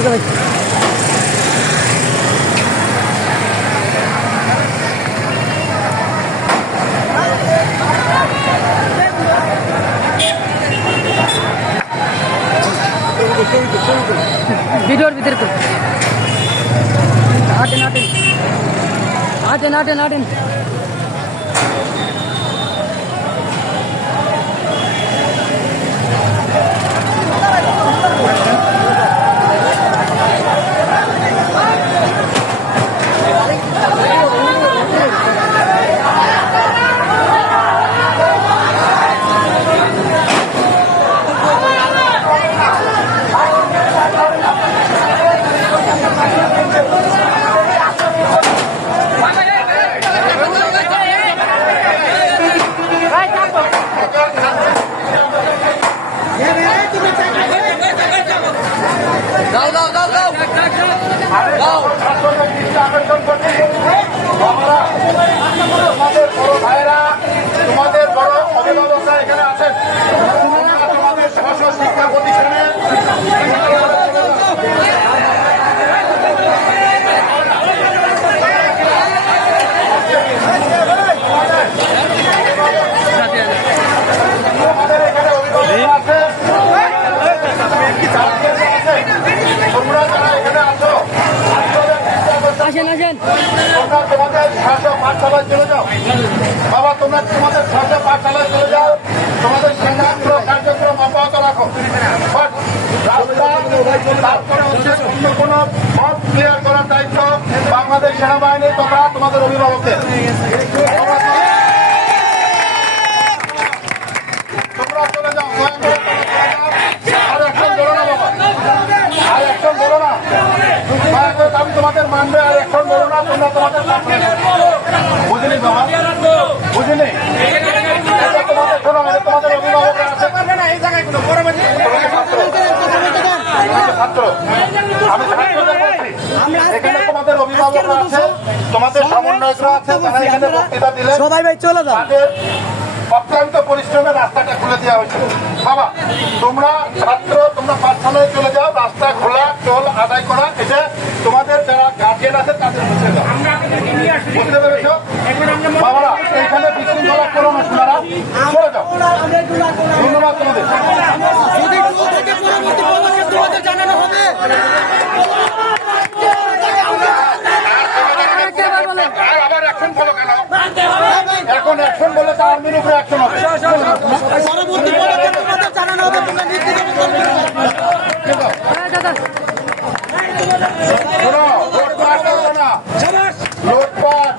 வேக வச்சு வீடியோர் வித்திருக்கு நாட்டு நாட்டு நாட்டு நாட்டு நாட்டு আটেন আটেন আটেন তোমাদের বড় ভাইরা তোমাদের বড় অভিভাবকরা এখানে আছেন তোমরা তোমাদের স্ব শিক্ষা প্রতিষ্ঠানে তোমাদের এখানে অভিভাবকরা আছে তোমরা যারা এখানে আছো আসেন আসেন। তোমরা তোমাদের শাসক পাঠশালায় চলে যাও। বাবা, তোমরা তোমাদের শাসক পাঠশালায় চলে যাও। তোমাদের সেনাগুলো কার্যক্রম অব্যাহত রাখো। তারপরে হচ্ছে অন্য কোনো পথ ক্লিয়ার করার দায়িত্ব বাংলাদেশ সেনাবাহিনী তথা তোমাদের অভিভাবকদের। তোমাদের মানবে আর এখন বলো না তোমরা তোমাদের মানবে। বুঝলি বাবা? বুঝলি এটা তোমাদের শোনো এটা তোমাদের অভিভাবকরা আছে। ছাত্র। আমি ছাত্রদের বলছি এখানে তোমাদের অভিভাবকরা আছে তোমাদের সমন্বয়করা আছে তারা এখানে বক্তৃতা দিলে সবাই ভাই চলে যান অক্লান্ত পরিশ্রমের রাস্তাটা খুলে দেওয়া হয়েছে। বাবা তোমরা ছাত্র তোমরা পাঠশালায় চলে যাও রাস্তা খোলা টোল আদায় করা এটা তোমাদের যারা গার্জেন আছে তাদের বুঝে দাও বুঝতে পেরেছ বাবারা এইখানে বিশৃঙ্খলা করো না শোনারা চলে যাও ধন্যবাদ তোমাদের। আর আবার অ্যাকশন বলো কেন এখন অ্যাকশন বলে তো আর্মির উপরে অ্যাকশন হবে শোনো, লুটপাট করবে না। লুটপাট।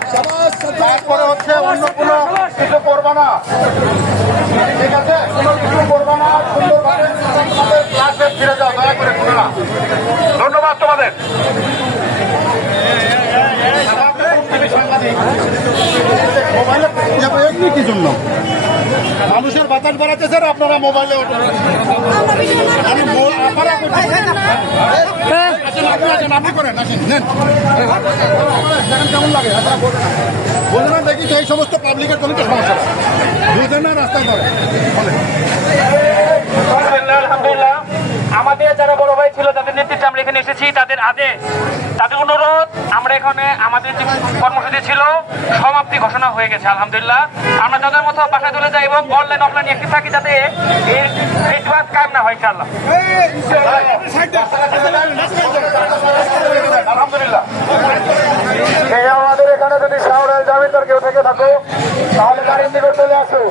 তারপরে হচ্ছে অন্য কোনো কিছু করবে না। ঠিক আছে কোনো কিছু করবে না সুন্দরভাবে তোমাদের ক্লাসে ফিরে যাও দয়া করে করো ধন্যবাদ তোমাদের। কি জন্য মানুষের বাতাস বাড়াতে স্যার, আপনারা মোবাইলে আপনি করেন। কেমন লাগে? দেখি এই সমস্ত পাবলিকের জন্য তো সমস্যা রাস্তায় আলহামদুলিল্লাহ। আমাদের যারা বড় ভাই ছিল তাদের নেতৃত্বে আমরা এখানে এসেছি, তাদের আদেশ, তাদের অনুরোধ। আমরা এখানে আমাদের যে কর্মসূচি ছিল, সমাপ্তি ঘোষণা হয়ে গেছে, আলহামদুলিল্লাহ। আমরা তাদের মতো বাসায় চলে যাই এবং অনলাইন অফলাইন একটি থাকি যাতে কায়েম না হয়, ইনশাআল্লাহ। আলহামদুলিল্লাহ। আমাদের এখানে যদি শাহরাল জামিনদার কেউ থেকে থাকো, তাহলে গাড়ির দিকে চলে আসো।